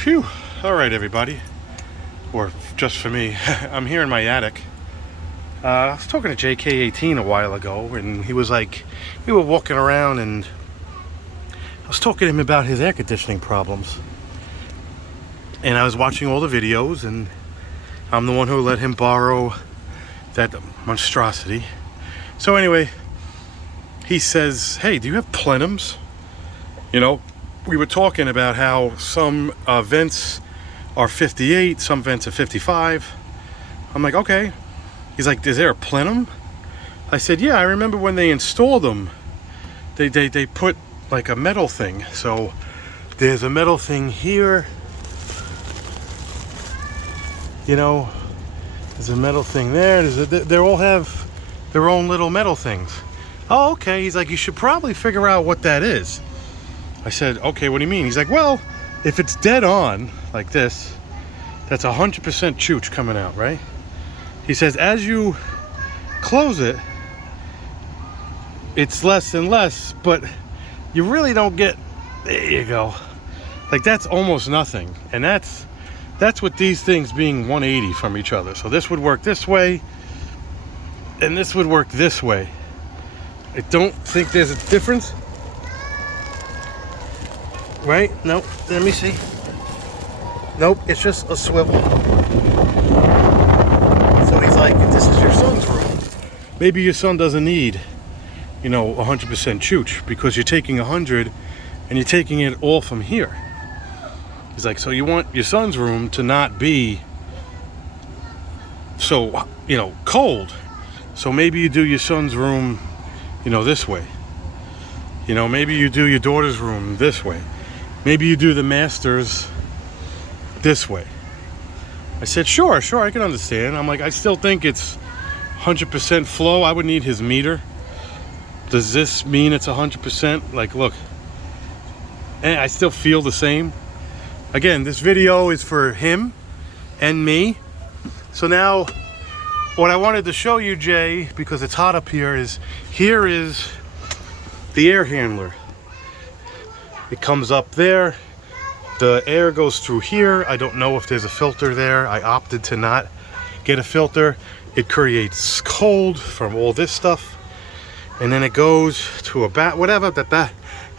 Phew. All right, everybody. Or just for me. I'm here in my attic. I was talking to JK18 a while ago, and he was like, we were walking around, and I was talking to him about his air conditioning problems. And I was watching all the videos, and I'm the one who let him borrow that monstrosity. So anyway, he says, hey, do you have plenums? You know, we were talking about how some vents are 58, some vents are 55. I'm like, okay. He's like, is there a plenum? I said, yeah, I remember when they installed them, they put like a metal thing. So there's a metal thing here. You know, there's a metal thing there. They all have their own little metal things. Oh, okay. He's like, you should probably figure out what that is. I said, okay, what do you mean? He's like, well, if it's dead on like this, that's 100% chooch coming out, right? He says, as you close it, it's less and less, but you really don't get, there you go. Like that's almost nothing. And that's with these things being 180 from each other. So this would work this way, and this would work this way. I don't think there's a difference. Right? Nope. Let me see. Nope, it's just a swivel. So he's like, if this is your son's room, maybe your son doesn't need, 100% chooch, because you're taking 100 and you're taking it all from here. He's like, so you want your son's room to not be so, cold. So maybe you do your son's room, this way. Maybe you do your daughter's room this way. Maybe you do the master's this way. I said, sure, I can understand. I'm like, I still think it's 100% flow. I would need his meter. Does this mean it's 100%? Like, look, and I still feel the same. Again, this video is for him and me. So now, what I wanted to show you, Jay, because it's hot up here is the air handler. It comes up there. The air goes through here. I don't know if there's a filter there. I opted to not get a filter. It creates cold from all this stuff. And then it goes to a whatever.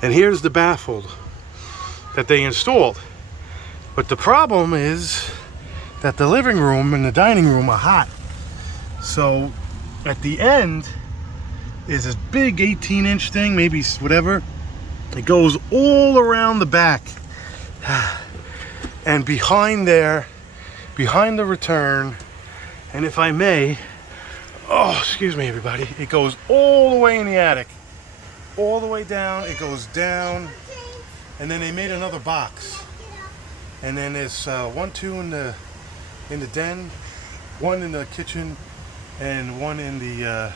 And here's the baffle that they installed. But the problem is that the living room and the dining room are hot. So at the end is this big 18-inch thing, maybe whatever. It goes all around the back. And behind there, behind the return, and if I may, excuse me everybody, it goes all the way in the attic. All the way down, it goes down. And then they made another box. And then there's 1, 2 in the den, 1 in the kitchen, and 1 in the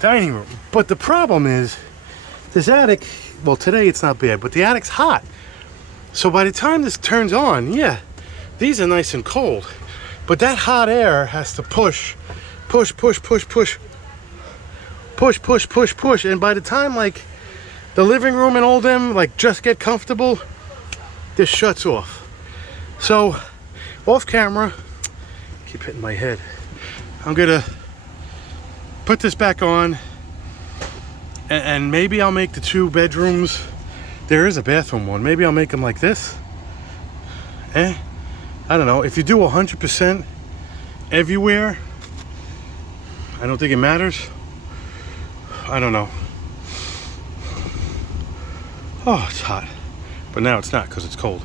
dining room. But the problem is, this attic, well today it's not bad, but the attic's hot. So by the time this turns on, yeah, these are nice and cold. But that hot air has to push. And by the time like the living room and all them like just get comfortable, this shuts off. So off camera, keep hitting my head, I'm gonna put this back on, and maybe I'll make the 2 bedrooms. There is a bathroom one. Maybe I'll make them like this. I don't know. If you do 100% everywhere, I don't think it matters. I don't know. Oh, it's hot. But now it's not because it's cold.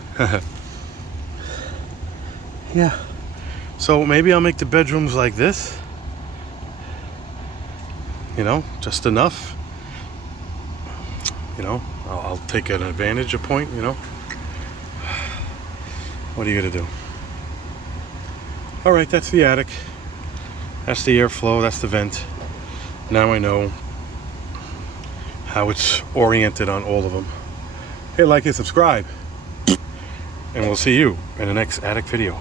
Yeah. So maybe I'll make the bedrooms like this. Just enough. I'll take an advantage, a point, What are you gonna do? All right, that's the attic. That's the airflow, that's the vent. Now I know how it's oriented on all of them. Hey, like and subscribe. And we'll see you in the next attic video.